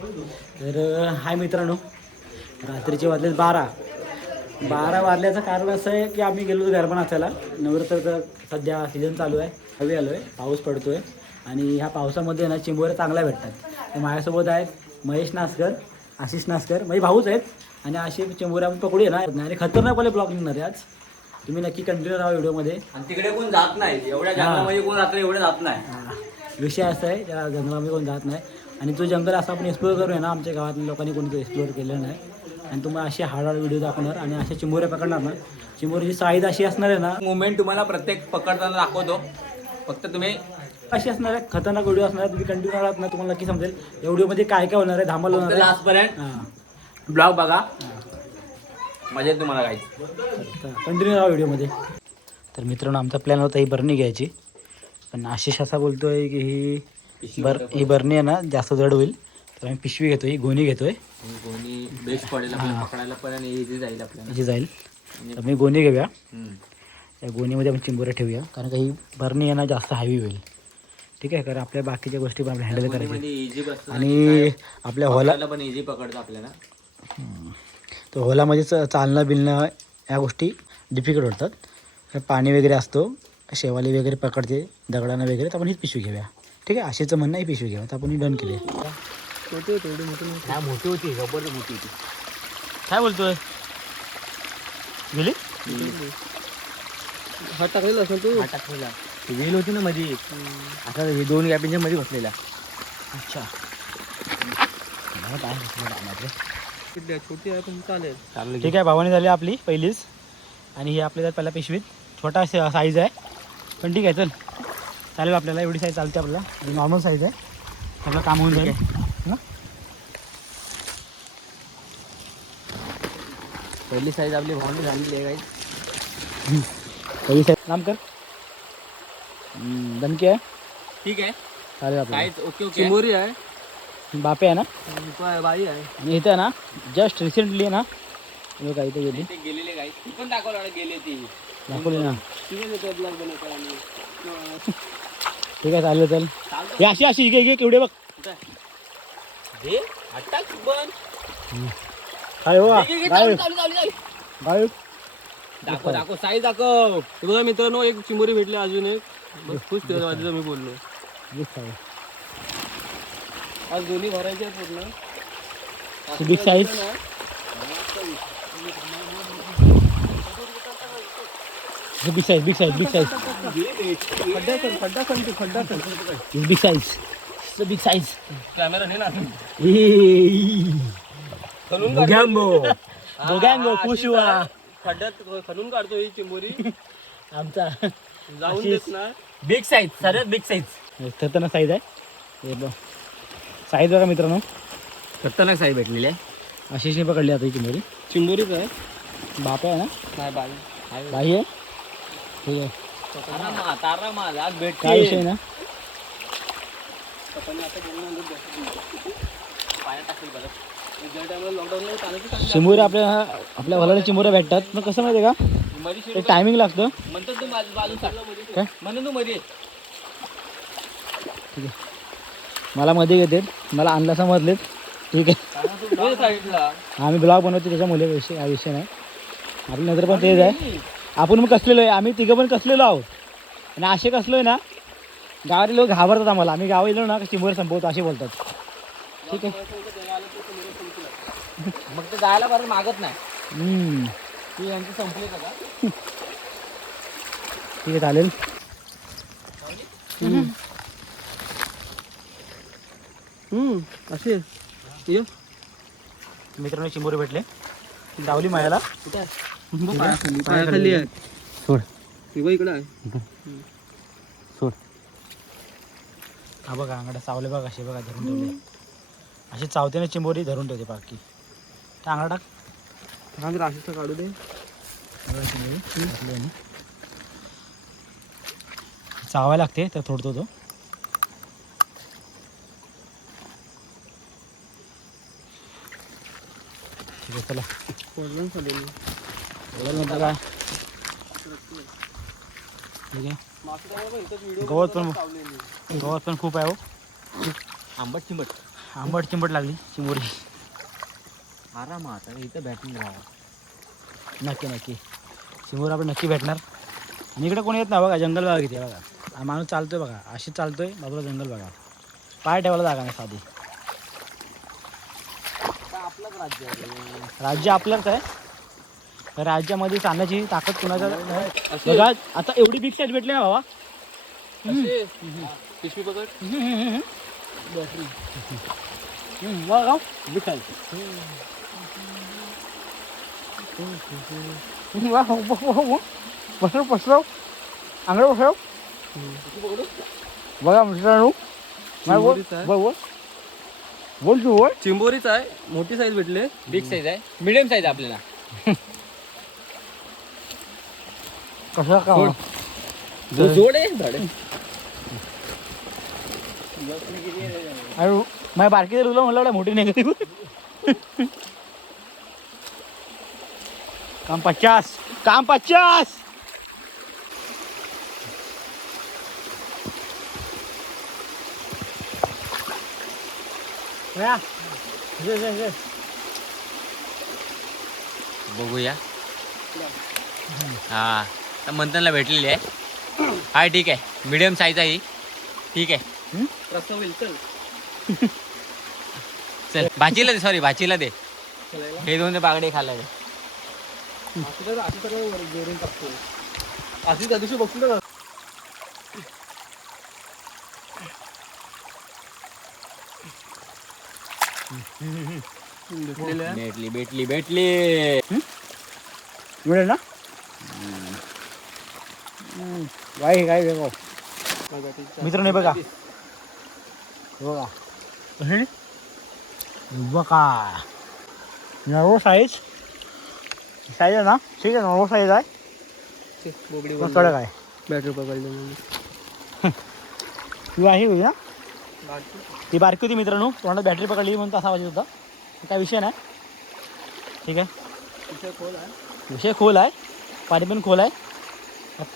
तर हाय मित्रांनो, रात्रीचे वाजले 12 वाजल्याचं कारण असं आहे की आम्ही गेलो गरबा नाचायला. नवरात्राचं सध्या सीझन चालू आहे, हवी आलो आहे, पाऊस पडतो आहे आणि ह्या पावसामध्ये ना चिंबोऱ्या चांगल्या भेटतात. तर माझ्यासोबत आहेत महेश नासकर, आशिष नासकर, माझे भाऊच आहेत. आणि असे चिंबोऱ्या आपण पकडू येणार आणि खतरनाकवाले ब्लॉग निघणार आहे आज. तुम्ही नक्की कंटिन्यू राहा व्हिडिओमध्ये. आणि तिकडे कोण जात नाही, एवढ्या जंगलामध्ये कोण रात्री एवढे जात नाही. विषय असा आहे, त्या जंगलामध्ये कोण जात नाही आणि तो जंगल असा आपण एक्सप्लोअर करूया ना. आमच्या गावातल्या लोकांनी कोणी एक्सप्लोअर केलेलं नाही आणि तुम्हाला असे हार्ड व्हिडिओ दाखवणार आणि अशा चिंबोऱ्या पकडणार ना. चिंबोरीची साईज अशी असणार आहे ना, मुवमेंट तुम्हाला प्रत्येक पकडताना दाखवतो. फक्त तुम्ही अशी असणार आहे, खतरनाक व्हिडिओ असणार आहे. तुम्ही कंटिन्यू राहत ना, तुम्हाला नक्की समजेल या व्हिडिओमध्ये काय काय होणार आहे, धमाल होणार आहे. लास्टपर्यंत ब्लॉग बघा, मजा तुम्हाला काय. कंटिन्यू राहा व्हिडिओमध्ये. तर मित्रांनो, आमचा प्लॅन होता ही बरणी घ्यायची, पण आशिष असा बोलतोय की ही बरणी आहे ना जास्त जड होईल, तर आम्ही पिशवी घेतोय, ही गोणी घेतोय. कोणी बेस्ट पडेल आपल्याला पकडायला, पण इझी जाईल आपल्याला, इझी जाईल. तर मी गोणी घेऊया, या गोणीमध्ये आपण चिंबोऱ्या ठेवूया, कारण का ही बरणी आहे ना जास्त हॅवी होईल. ठीक आहे, कारण आपल्या बाकीच्या गोष्टी पण आपल्या हँडल करायच्या आणि आपल्या होला पण इझी पकडतं आपल्याला. तर होलामध्ये चालणं बिलणं या गोष्टी डिफिकल्ट होतात. पाणी वगैरे असतो, शेवाली वगैरे पकडते दगडानं वगैरे, तर आपण हीच पिशवी घेऊया. ठीक आहे, आशेचं म्हणणं ही पिशवी घ्यावं, तर आपण ही डन केली. मोठी होती, जबरदस्त मोठी होती. काय बोलतोय, गेली हात टाकलेला असेल तू. हात टाकलेला वेल होती ना मध्ये, आता हे 2 गॅपिंच्या मध्ये बसलेला. अच्छा, छोटी आहे पण चालेल. ठीक आहे, भावानी झाली आपली पहिलीच. आणि ही आपल्याला पहिल्या पिशवीत छोटा साईज आहे, पण ठीक आहे चल चालेल. आपल्याला एवढी साईज चालते, आपल्याला नॉर्मल साईज आहे, सगळं काम होऊन जाईल ना. पहिली साईज आपली भावनी झालेली आहे. पहिली साईज नाम कर दमकी आहे. ठीक आहे, चालेल आपल्याला. Size okay okay. चिमोरी आहे, बापे आहे ना, बाई आहे. आणि इथं ना जस्ट रिसेंटली आहे ना लोक इथे गेली, गेलेले गाई ती पण दाखवलं गेले ती दाखवली ना. ब्लॉग बनवतो आम्ही. ठीक आहे चालेल चल. हे अशी घे केवढे बघ दे अटॅक बन. काय हो चालू दाखव दाखव साईज दाखव. बघा मित्रांनो, एक चिंबोरी भेटली, अजून एक. बस खुश तेव्हा मी बोललो. आज दोन्ही भरायचे आहेत पूर्ण. Big size, big size, big size, big size, खड्डा big size, big size. Camera ने ना बोगॅम्बो कुशवा खड्ड्यात खणून काढतो ही चिंबोरी आमचा. जाऊन देत ना. बिग साईज, सर्वात बिग साईज. खतरनाक साईज आहे. हे बघ साईज बघा मित्रांनो, खतरनाक साईज भेटलेली आहे. आशिषने पकडली आता ही चिंबोरी. चिंबोरीच आहे, बाप आहे ना, नाही बाई. बाई आहे. ठीक आहे, तारा माल आज काय भेटते. विषय ना. चिंबोऱ्या आपल्या भलाला चिंबोऱ्या भेटतात, पण कसं माहिती आहे का, ते टायमिंग लागतं. म्हणतो तू बाजू काय म्हणून तू मध्ये. ठीक आहे, मला मध्ये घेते, मला आणला समजलेत. ठीक आहे, साईडला आम्ही ब्लॉग बनवतो त्याच्यामुळे विषय हा विषय नाही. आपली नजर पण तेच आहे. आपण मग कसलेलो आहे, आम्ही तिघं पण कसलेलो आहोत. आणि असे कसलो आहे ना, गावातले लोक घाबरतात आम्हाला. आम्ही गावात गेलो ना चिंबोरी संपवतो असे बोलतात. ठीक आहे, मग ते जायला बरं मागत नाही. ठीक तू यांची संपली का? आहे चालेल. असे मित्रांनो चिंबोरी भेटले, डावली मायाला. पायाखाली आहे. सोड किंवा इकडं आहे. सोड. हा बघा अंगडा चावले बघा, असे बघा धरून ठेवले. असे चावतेने चिंबोरी धरून ठेवते बाकी. अंगडा टाक, राशीचं काढू दे. चावायला लागते तर थोडतो तो. ठीक आहे चला. नंतर काय ठीक आहे. गवत पण खूप आहे हो. आंबट चिंबट. आंबट चिंबट लागली चिंबोरी. आरामात आता इथं भेटून राहा. नक्की नक्की चिंबोरी आपण नक्की भेटणार. आणि इकडे कोणी येत नाही बघा. जंगल बघा किती आहे बघा. हा माणूस चालतोय बघा. अशी चालतोय बाजूला जंगल बघा. पाय ठेवायला जागा नाही साधी. आपलंच राज्य आहे. राज्य आपलंच आहे. तर राज्यामध्ये चालण्याची ताकद कुणाचा बघा. आता एवढी बिग साईज भेटली ना बाबा. असे पिशवी पकड. बघा बिग साईज. बसव बसव आंगड बसव. बघा मित्रांनो. चिंबोरीच आहे. बोल बोल तू बोल. चिंबोरीच आहे. मोठी साईज भेटले. बिग साईज आहे. मिडियम साईज आहे आपल्याला. कसं का जोड आहे धडे. अरे माझ्या बारकी तुला म्हणलं एवढ्या मोठी नाही कधी. काम 50 काम 50. बघूया. हा तर मंथनला भेटलेली आहे. हा ठीक आहे. मिडियम साईज आहे ही. ठीक आहे. रस्ता होईल चल. चल भाचीला दे. सॉरी भाचीला दे. हे दोन ते बागडे खाल्ला दे. जोडून टाकतो. अशी त्या दिवशी बघतो ना. भेटलेलं आहे. भेटली भेटली भेटली. मिळेल ना. काय काय बघा मित्रांनो. बघा बघा बघा नर्वो साईज. साईज आहे ना. ठीक आहे. नर्वो साईज आहे. बोबडी मग कडक आहे. बॅटरी पकडले. ती आहे होई ना. ती बारकी होती मित्रांनो. तोंडात बॅटरी पकडली म्हणून असा आवाज होता. काय विषय नाही. ठीक आहे. विषय खोल आहे. पाणी पण खोल आहे.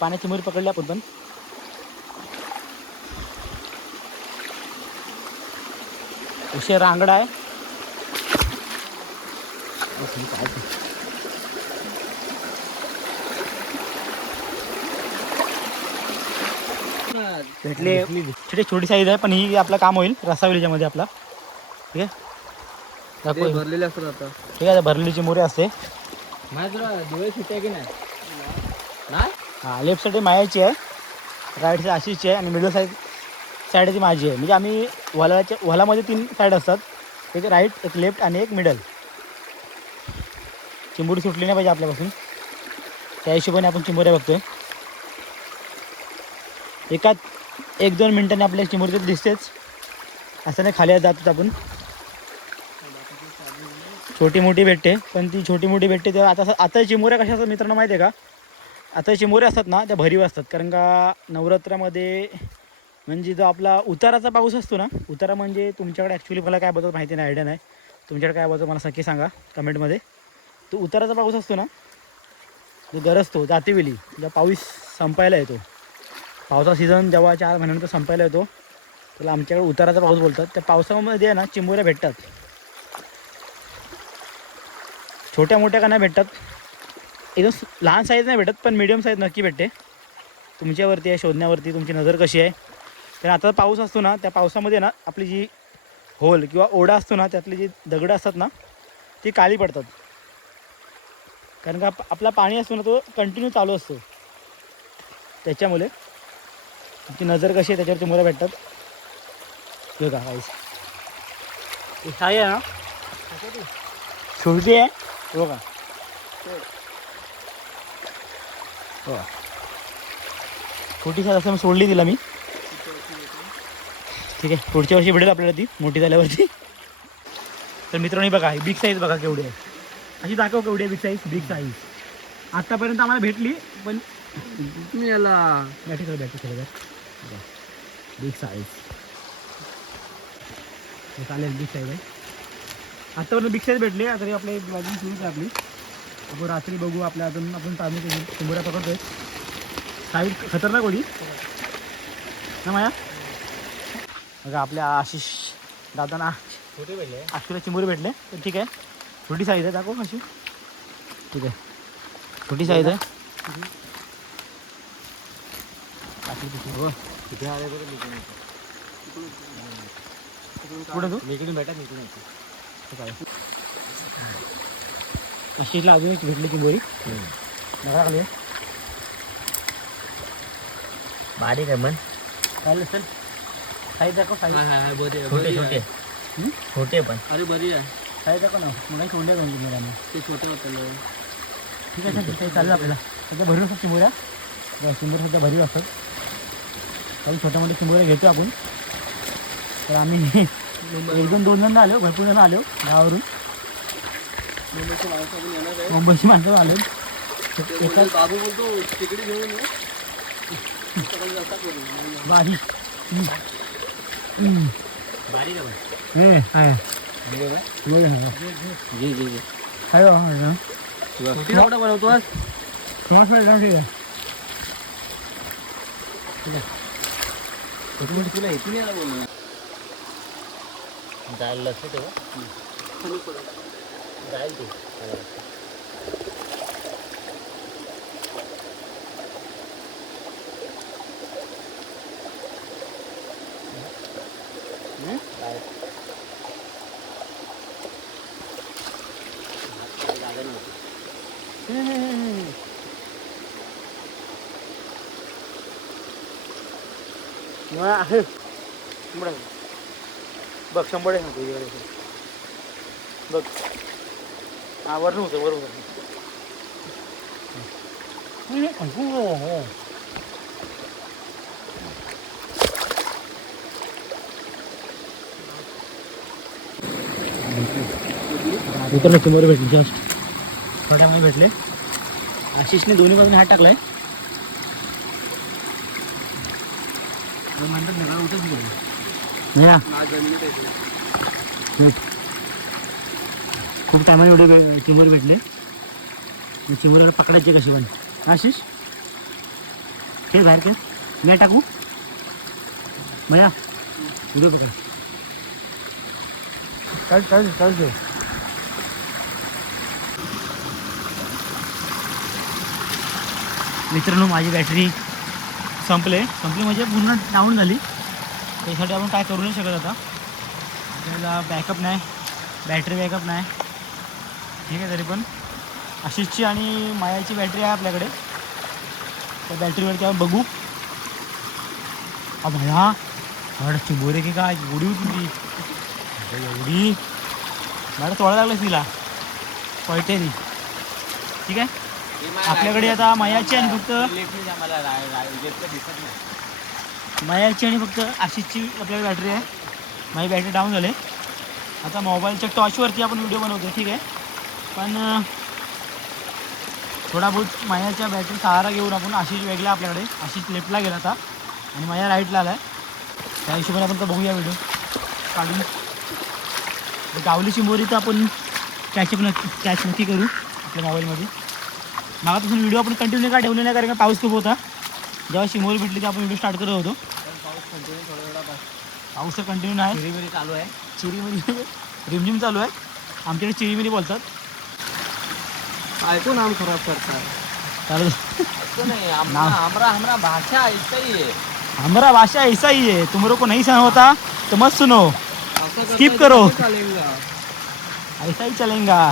पाण्याची मुरी पकडली आपण पण. विषय रांगडा आहे. भेटले. छोटी साईज आहे पण ही आपलं काम होईल रसावलीच्यामध्ये आपला. ठीक आहे. दाखव. भरलेले असतात आता. ठीक आहे. भरलेली चिमोरी असते. माझ्या तुला दिवाळी सुट्टी आहे की नाही. नाही हां लेफ्ट साईड मायाची आहे. राईट साईड आशिषची आहे. आणि मिडल साईड ती माझी आहे. म्हणजे आम्ही वलामध्ये 3 साईड असतात. एक राईट एक लेफ्ट आणि एक मिडल. चिंबोरी सुटली नाही पाहिजे आपल्यापासून. त्या हिशोबाने आपण चिंबोऱ्या बघतोय. एकाच 1-2 मिनिटांनी आपल्या चिंबोरी दिसतेच. असं नाही खाली जातोच आपण. छोटी मोठी भेटते पण ती छोटी मोठी भेटते तेव्हा. आता चिंबोऱ्या कशा असतात मित्रांनो माहिती आहे का. आता चिंबोऱ्या असतात ना त्या भरीव असतात. कारण का नवरात्रामध्ये म्हणजे जो आपला उताराचा पाऊस असतो ना. उतारा म्हणजे तुमच्याकडे ॲक्च्युली मला काय बघत माहिती नाही. आयडिया नाही. तुमच्याकडे काय बघतो मला नक्की सांगा कमेंटमध्ये. तो उताराचा पाऊस असतो ना जो गरजतो जातीवेली जेव्हा पाऊस संपायला येतो. पावसा सीझन जेव्हा 4 महिन्यानंतर संपायला येतो त्याला आमच्याकडे उताराचा पाऊस बोलतात. त्या पावसामध्ये ना चिंबोऱ्या भेटतात. छोट्या मोठ्या का नाही भेटतात. एकदम लहान साईज नाही भेटत पण मीडियम साईज नक्की भेटते. तुमच्यावरती आहे शोधण्यावरती. तुमची नजर कशी आहे. तर आता पाऊस असतो ना त्या पावसामध्ये ना आपली जी होल किंवा ओढा असतो ना त्यातली जी दगडं असतात ना ती काळी पडतात. कारण का आपला पाणी असतो ना तो कंटिन्यू चालू असतो. त्याच्यामुळे तुमची नजर कशी आहे त्याच्यावरती मुलं भेटतात. हे का काहीच साई आहे ना छोटी आहे. हो का हो छोटी साईज असं सोडली तिला मी. ठीक आहे. पुढच्या वर्षी भेटेल आपल्याला ती मोठी झाल्यावरती. तर मित्रांनो बघा बिग साईज बघा केवढी आहे. अशी दाखव केवढी आहे बिग साईज. बिग साईज आत्तापर्यंत आम्हाला भेटली पण मी याला बॅटरी बिग साईज चालेल. बिग साईज आहे. आत्तापर्यंत बिग साईज भेटली. तरी आपली बाजू सुरूच आहे आपली. आपण रात्री बघू आपल्या अजून आपण चालू चिंबोऱ्या पकडतोय. साईज खतरनाक होती ना माया. बघा आपल्या आशिष दादांना छोटे भेटले अक्षुला चिंबोरी भेटले तर ठीक आहे. छोटी साईज आहे दाखव कशी. ठीक आहे छोटी साईज आहे. हो तिथे आले तर पुढे तू इकडून भेटा इकडून आशिषला अजून एक भेटली चिंबोरी. खाली बारीक आहे मन चालेल चल. साईज दाखव साईज. छोटे छोटे छोटे पण अरे बरी आहे साईज दाखव ना. मग सोडल्या जाऊन चिंबोऱ्यांना. ते छोटं होतं. ठीक आहे सर चालेल आपल्याला. सध्या भरीव असतात चिंबोऱ्या. चिंबोऱ्या सध्या भरीव असतात. काही छोट्या मोठ्या चिंबोऱ्या घेतो आपण. तर आम्ही एक दोन जण आलो. भरपूर जण आलो गावावरून. मुंबईची माणसं आलो. बाबू बोलतो तिकडे घेऊन ये. बारीक बारीक आहे हे आहे बनवतो आज. तुला इथून यायला बोललो. जायला लक्ष ठेवा जाईल ते आहे बघ 100 आहे. बघ हा वर नव्हतं वर होतं. मित्रांनो चिंबोरी भेटली जस्ट छोट्यामध्ये भेटले. आशिषने दोन्ही बाजूने हात टाकलाय. म्हणतात ना उठच बोल खूप टायमाने एवढे चिंबोरी भेटले. चिंबोरीला पकडायचे कसे पण. आशिष हे बाहेर काय नाही टाकू मया व्हिडिओ बघा. चालू मित्रांनो माझी बॅटरी संपली म्हणजे पूर्ण डाऊन झाली. त्यासाठी आपण काय करू नाही शकत आता. आपल्याला बॅकअप नाही बॅटरी बॅकअप नाही. ठीक आहे तरी पण आशिषची आणि मायाची बॅटरी आहे आपल्याकडे. त्या बॅटरीवरती आपण बघू. भया भाडं चिंबोरे की काय एवढी होती ती एवढी भाडं तोडा लागलं तिला पैठेरी. ठीक आहे आपल्याकडे आता मायाची आणि फक्त मायाची आणि फक्त आशिषची आपल्याकडे बॅटरी आहे. माझी बॅटरी डाऊन झाली. आता मोबाईलच्या टॉर्चवरती आपण व्हिडिओ बनवतो. ठीक आहे पण थोडा बहुत मायाच्या बॅटरी सहारा घेऊन आपण आशिष वेगळा आपल्याकडे. आशिष लेफ्टला गेला आता आणि माया राईटला आला आहे. त्या हिशोबाने आपण तर बघूया व्हिडिओ काढून. गावली चिंबोरी तर आपण कॅच नक्की करू आपल्या मोबाईलमध्ये. मागापासून व्हिडिओ आपण कंटिन्यू का ठेवले नाही कारण का पाऊस खूप होता. जेव्हा चिंबोरी भेटली तर आपण व्हिडिओ स्टार्ट करत होतो. पाऊस तर कंटिन्यू आहे. चिरीमिरी चालू आहे. चिरीमिरी रिमझिम चालू आहे. आमच्याकडे चिरीमिरी बोलतात. ऐकू नाम खराब करतात. चालू हमारा भाषा ऐसा ही है. हमारा भाषा ऐसा ही है. तुमरो को नहीं सुना होता तो मत सुनो. स्किप करो. ऐसा ही चलेगा.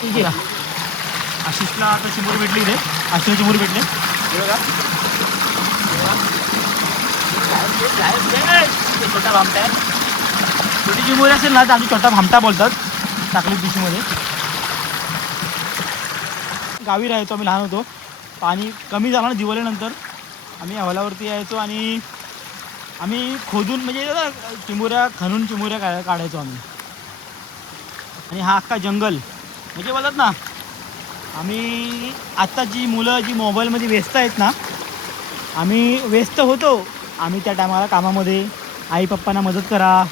ठीक आहे आशिषला आता चिंबोरी भेटली इथे. आशिषला चिंबोरी भेटले. छोटा भामटा आहे. छोटी चिंबोरी असेल ना तर आम्ही छोटा भामटा बोलतात टाकली पिशवीमध्ये. गावी राहायचो आम्ही लहान होतो. पाणी कमी झालं ना दिवाळीनंतर आम्ही हवालावरती यायचो आणि आम्ही खोदून म्हणजे चिंबोऱ्या खणून चिंबोऱ्या काढायचो आम्ही. आणि हा अख्खा जंगल म्हणजे बोलतात ना आम्ही आत्ता जी मुलं जी मोबाईलमध्ये व्यस्त आहेत ना आम्ही व्यस्त होतो. आम्ही त्या टायमाला कामामध्ये आई पप्पांना मदत करा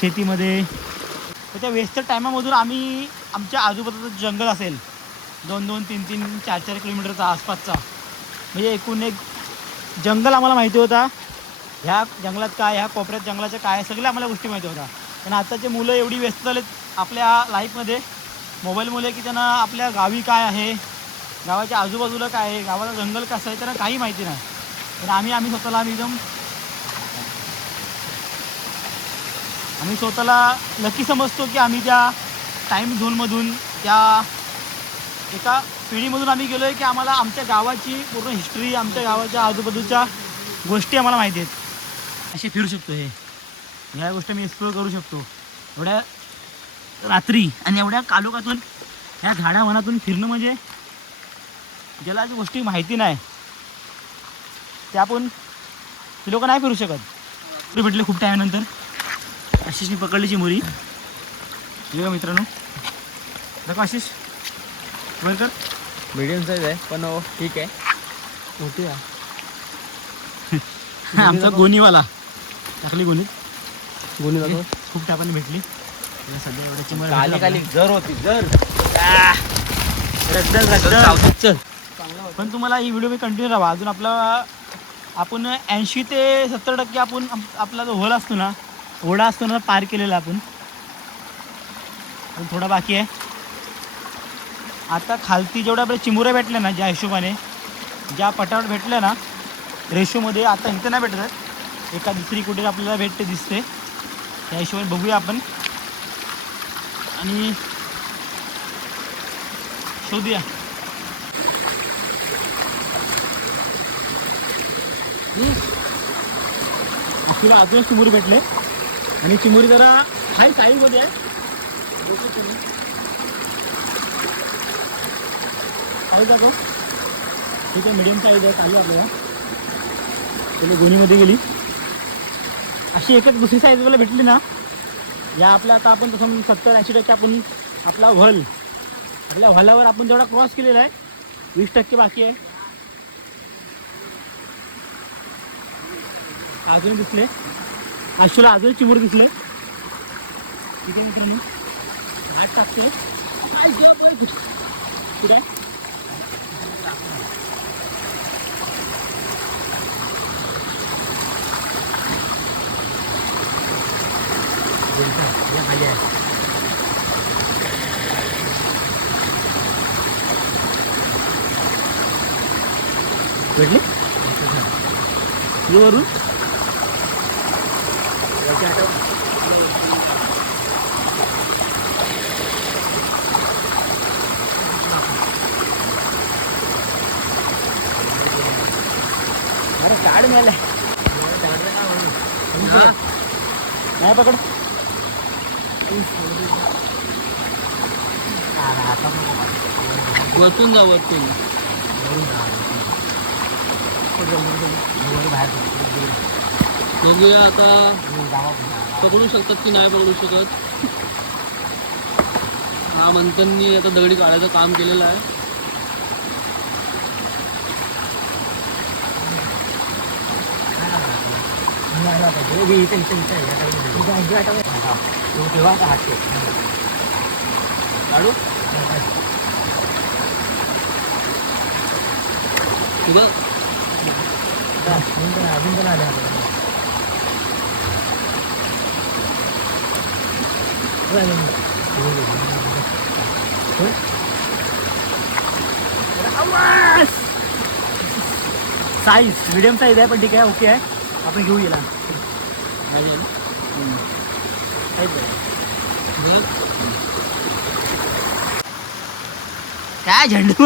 शेतीमध्ये. तर त्या व्यस्त टायमामधून आम्ही आमच्या आजूबाजूचं जंगल असेल 2-2, 3-3, 4-4 किलोमीटरचा आसपासचा म्हणजे एकूण एक जंगल आम्हाला माहिती होता. ह्या जंगलात काय ह्या कोपऱ्यात जंगलाचं काय सगळ्या आम्हाला गोष्टी माहिती होता. पण आताचे मुलं एवढी व्यस्त झालेत आपल्या लाईफमध्ये मोबाईलमुळे की त्यांना आपल्या गावी काय आहे, गावाच्या आजूबाजूला काय आहे, गावाला जंगल कसं आहे त्यांना काही माहिती नाही. पण आम्ही स्वतःला लकी समजतो की आम्ही त्या टाईम झोनमधून त्या एका पिढीमधून आम्ही गेलो आहे की आम्हाला आमच्या गावाची पूर्ण हिस्ट्री, आमच्या गावाच्या आजूबाजूच्या गोष्टी आम्हाला माहिती आहेत. असे फिरू शकतो ह्या गोष्टी मी एक्सप्लोर करू शकतो. एवढ्या रात्री आणि एवढ्या कालोखातून ह्या झाडावनातून फिरणं म्हणजे ज्याला जी गोष्टी माहिती नाही ते लोक नाही फिरू शकत. पुढे भेटले खूप टाईमनंतर आशिष मी पकडली चिमुरी. हे का मित्रांनो, दाखव आशिष, वर कर. मीडियम साईज आहे पण ठीक आहे. मोठी आहे. आमचा गोनीवाला टाकली गोणी दाखव. खूप टापाने भेटली. त्याला सध्या एवढ्या चिमुऱ्या काली भेटल्या काली जर होती जर रद्दल. चल. पण तुम्हाला ही व्हिडिओ मी कंटिन्यू राहा. अजून आपण 80 ते 70% आपण आपला जो होल असतो ना, ओढा असतो ना, पार केलेला आपण. पण थोडा बाकी आहे. आता खालती जेवढ्या आपल्या चिमुऱ्या भेटल्या ना, ज्या हिशोबाने ज्या पटावर भेटल्या ना रेशोमध्ये, आता इथं नाही भेटतात, एका दुसरी कुठे आपल्याला भेटते दिसते. त्या हिशोबाने बघूया आपण आणि शोधूया. तुला अजूनच चिमुरी भेटले आणि चिमुरी जरा हाय साईजमध्ये आहे. साईज आहे ठीक आहे, मिडियम साईज आहे. चालू आपल्याला पहिले गोणीमध्ये गेली अशी एकच दुसरी साईज मला भेटली ना. या आपल्या आता आपण तसं 70-80% आपण आपला आपल्या व्हलावर आपण जेवढा क्रॉस केलेला आहे 20% बाकी आहे. अजून दिसले आशूला, अजून चिमुर दिसले. ठीक आहे मित्रांनो, घाट टाकते ठीक आहे. खाली आहे. भेटली वरून अरे काढ मिळालं नाही पकड. वरतून जा वरतून. बघूया आता पकडू शकतात की नाही पकडू शकत. हा मंथननी आता दगडी काढायचं काम केलेलं आहे. काढू हे बघ. अजून पण आले साईज मीडियम साईज आहे पण ठीक आहे, ओके आहे, आपण घेऊ गेला. काय झेंडू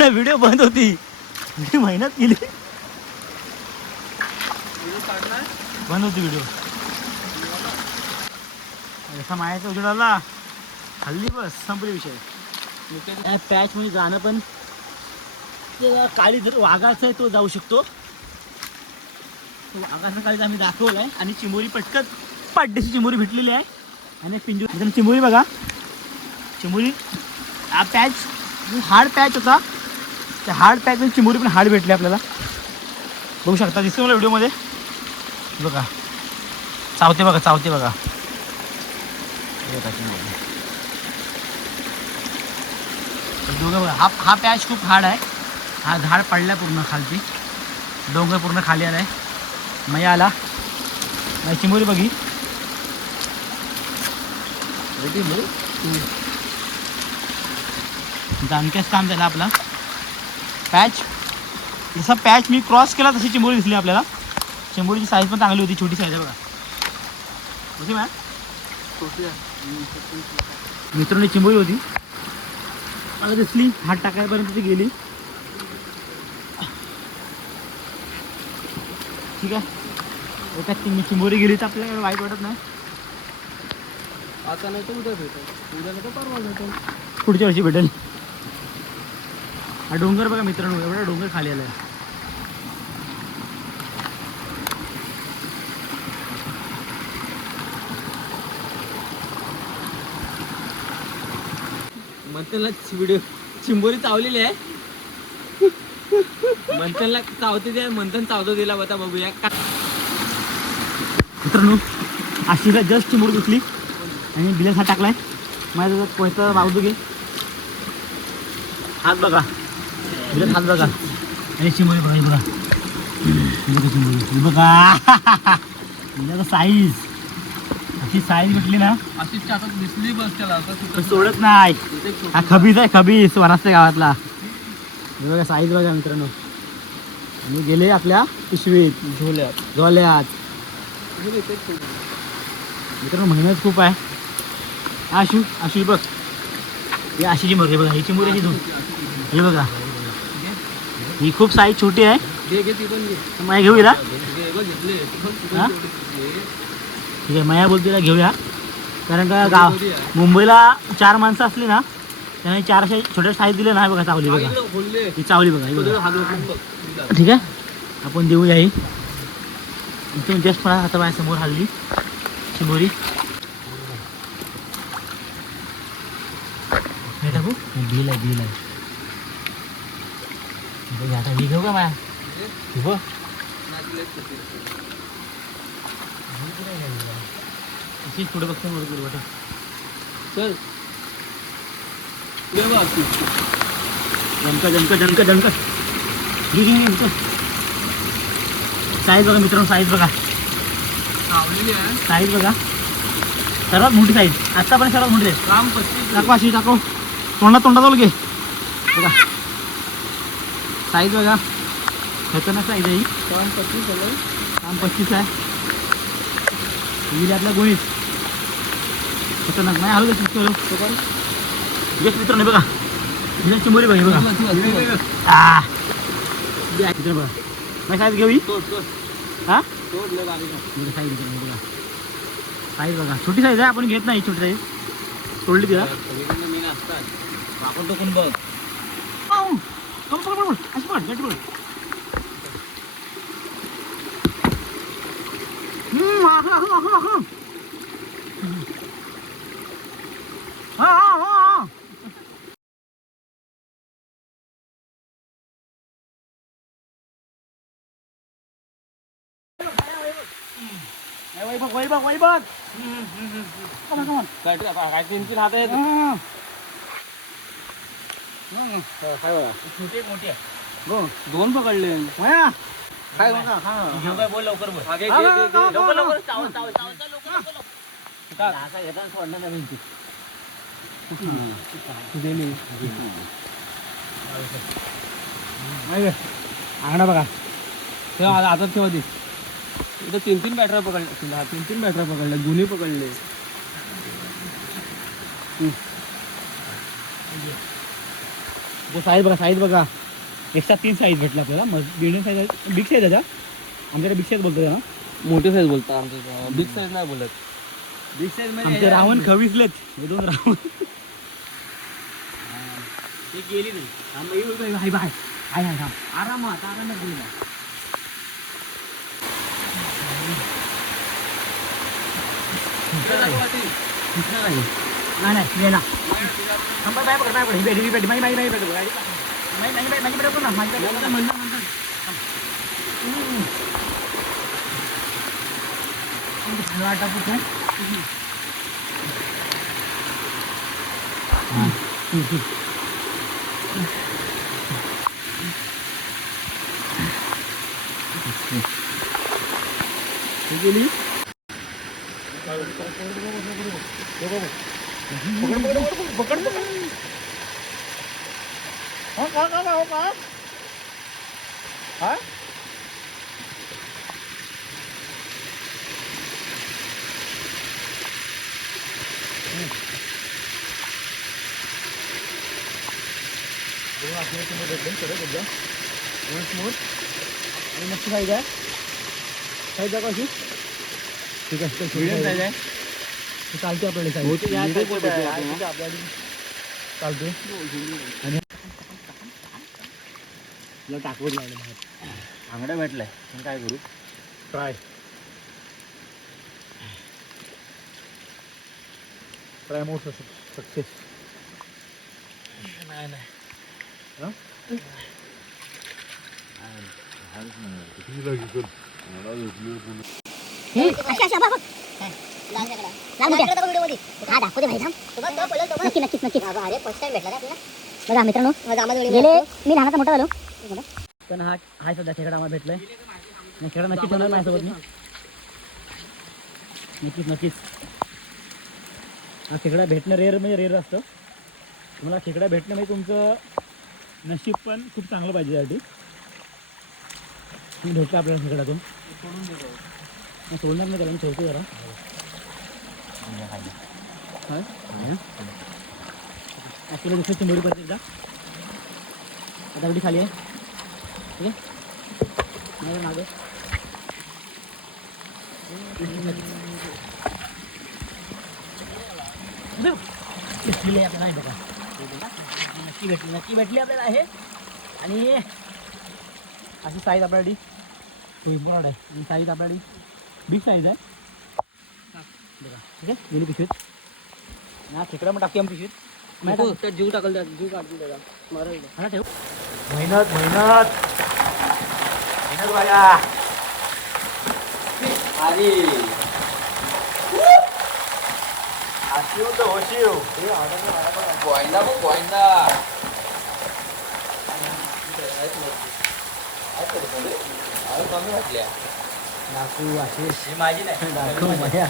व्हिडिओ बंद होती, मी मेहनत केली, बंद होती व्हिडिओ. जसा मायाचा उजेड आला हल्ली बस संपले विषय. पॅच मध्ये जाणं पण ते काळी जर वाघाचं आहे तो जाऊ शकतो. वाघाचं काळीच आम्ही दाखवलं आहे आणि चिंबोरी पटकन पाड्याची चिंबोरी भेटलेली आहे आणि पिंजू एकदम चिंबोरी बघा. चिंबोरी हा पॅच हार्ड पॅच होता, त्या हार्ड पॅचमध्ये चिंबोरी पण हार्ड भेटली आपल्याला, बघू शकता. दिसतो मला व्हिडिओमध्ये बघा, चावते बघा, चावते बघा. दोघं बघा, हा पॅच खूप हार्ड आहे. हा झाड पडला पूर्ण खालती, डोंगर पूर्ण खाली आला आहे. मया आला चिंबोरी बघी जाणक्याच काम झालं आपला पॅच. जसा पॅच मी क्रॉस केला तशी चिंबोरी दिसली आपल्याला. चिंबोरीची साईज पण चांगली होती, छोटी साईज आहे बघा. होती मॅम मित्रांनी चिंबोरी होती मला दिसली, हात टाकायपर्यंत ती गेली. ठीक आहे, एकाच चिंबोरी गेली तर आपल्याला काही वाईट वाटत नाही. आता नाही तर उद्या भेटेल, उद्या नाही तर परवा भेटेल. पुढच्या वर्षी भेटेल. हा डोंगर बघा मित्रांनो, एवढा डोंगर खाली आला आहे. मंथनला व्हिडिओ चिंबोरी चावलेली आहे. मंथनला चावते ते, मंथन चावतो तिला. बता बघूया का. मित्रांनो आशीला जस्ट चिंबोरी दिसली आणि बिलेस हात टाकलाय. माझ्या कोयता बाजू घे, हात बघा बिलेस, हात बघा आणि चिंबोरी बघा. ही बघा चिंबोरी, ही बघा साईज. अशी साईज म्हटली ना अशी आता दिसली बस त्याला. आता पण सोडत नाही. हा खबीज आहे, खबीज वनास्ते गावातला. हे बघा साईज बघा मित्रांनो. आणि गेले आपल्या पिशवीत, झोल्यात. मित्रांनो मेहनत खूप आहे. आशू बघ, ही अशी चिंबोरी बघा. ही चिंबोरी अशी दोन, हे बघा ही खूप साईज छोटी आहे. घे ती पण घे. माया घेऊ हिला. घे बघ, घेतले. हा? ठीक आहे, माया बोलते तिला घेऊया. कारण का गाव मुंबईला 4 माणसं असली ना, त्याने 4 अशा छोट्या साईज दिल्या नाही. बघा चावली बघा, ही चावली बघा, ही बघा. ठीक आहे, आपण देऊया ही. इथून जस्ट मला आता माझ्या समोर हल्ली चिंबोरी. हे टाकू, बिल आहे. आता ही घेऊ का माया? बघ अशीच पुढे बघतो मोर वाटा. चल पुढे बघ. जमका साईज बघा मित्रांनो, साईज बघा, चावलेली आहे. साईज बघा. सर्वात मोठी साईज आतापर्यंत, सर्वात मोठी आहे. काम 25 टाकू अशी, टाकू तोंडात घे बघा. साईज बघा, खतरनाक साईज आहे ही. काम 25 झालं. काम 25 आहे. आपल्या गोळीत खतरनाक नाही. हळू मित्रांनो बघा, हिला चिंबोरी बघा. बघा मित्र बघा, माझी साईज घेऊ ही. हां साईज बघा, साईज बघा. छोटी साईज आहे, आपण घेत नाही छोटी साईज. सोडली तिला आपण तो कोण बघ. अशी पड गट पड. वै बघ. काय 3-3 हात आहेत. छोटी मोठी आहे. 2 पकडले. काय बघा, घेऊ काय बोल लवकर बोल. घे. लवकर सोडणार नाही भिंती. आंगडा बघा, आता ठेवा दे. इथं 3-3 बॅटऱ्या पकडल्या. 3-3 बॅटऱ्या पकडल्या, गुन्हे पकडले. साईज बघा, साईज बघा. एक्स्ट्रा 3 साईज भेटला आपल्याला. मीडियम साईज आहे, बिग साईज आहे का आमच्याकडे? बिग साईज बोलतो ना, मोठी साईज बोलता आमच्या. बिग साईज नाही बोलत. बिग साईज आमचे रावण खविसलेत हे 2 रावण. ते गेली नाही. हाय बाय, हाय हाय थांब. आरामात गेला. नाही गेला. बाय पकड, बाय पकड. ही भेटी माझी भेट माझी भेट ना माझ्या टाकू. गेली. आणि मस्त साईज आहे. साईज दाखव अशी. ठीक आहे मीडियम साईज आहे. चालते आपल्याला साईज चालते. आणि टाकवत लागलं बाहेर. आंगडा भेटलाय पण काय करू. ट्राय मोड सक्सेस. नाही नाही. बघा मित्रांनो गेले मी लहानाचा मोठा झालो. पण हा हाय सध्या खेकडा आम्हाला भेटलाय. खेकडा नक्कीच होणार माझ्यासोबत मी. नक्कीच हा खेकडा भेटणं रेअर म्हणजे रेअर असतं. तुम्हाला खेकडा भेटणं म्हणजे तुमचं नशीब पण खूप चांगलं पाहिजे त्यासाठी. तुम्ही भेटतो आपल्याला खेकड्यातून सोडणार नाही त्याला. मी ठेवतो जरा. ॲक्च्युली दुसरी चिंबोडी पडते एकदा. आता एवढी खाली आहे. ठीक आहे मागे आपल्याला बघा. नक्की भेटली आपल्याला आहे. आणि अशी साईज आपल्यासाठी आहे. आणि साईज आपल्यासाठी बिग साईज आहे बघा. ठीक आहे गेली पिशवीत. हा खेकडा मग टाकी आम्ही पिशवीत. जीव टाकल जीव काढतो त्याला मारायला. हा ठेव. मेहनत बघा. अरे हशिव तर होशिव. गोयंदा बघ गोयंदा. कमी वाटल्या. नाकू आशिष ही माझी नाही. दाखव मजा.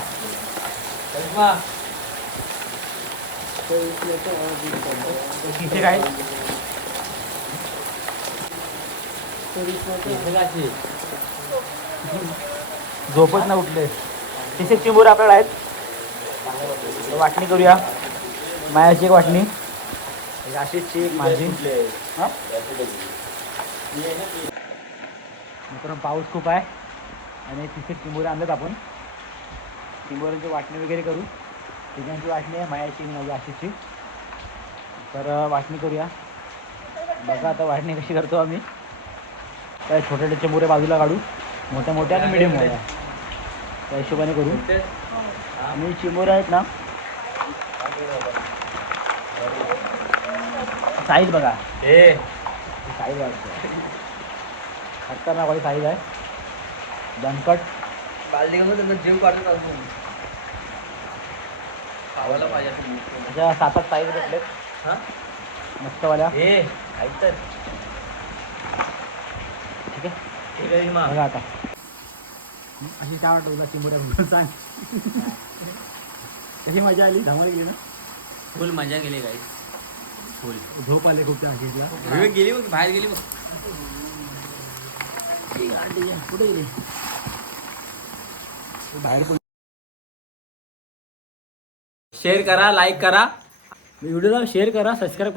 इथे काय झोपच ना उठले. तिथे चिंबोर आपल्याला आहेत. वाटणी करूया. मायाची एक वाटणी, एक आशिषची, एक माझी. हां मित्रांनो पाऊस खूप आहे आणि तिथे चिंबोरे आणलेत आपण. चिंबोऱ्यांची वाटणी वगैरे करू. तिघांची वाटणी आहे, मायाची माझी आशिषची. तर वाटणी करूया. बघा आता वाटणी कशी करतो आम्ही. काय छोटे छोटे चिंबोरे बाजूला काढू. मोठ्या मोठ्या आणि मिडियम मोठ्या त्या हिशोबाने करू. आणि चिंबोरे आहेत ना साईज बघा. साईज वाटतं खतरनाक वाली साईज आहे. दणकट. बालदी त्यांना जीव काढतो अजून खावायला पाहिजे. अशा 7-8 साईज भेटलेत. हां मस्तवाल्या. ऐक तर ठीक आहे. ठीक आहे मग. बघा आता अशी काय वाटतं तुला चिंबोऱ्या सांग. कशी मजा आली. धमाल गेली ना. फुल मजा गेली काही. फुल झोप आले खूप त्या आशिषला. विवेक गेली मग बाहेर गेली मग. कुठे गेली बाहेर. शेअर करा, लाईक करा. व्हिडिओला शेअर करा, सबस्क्राईब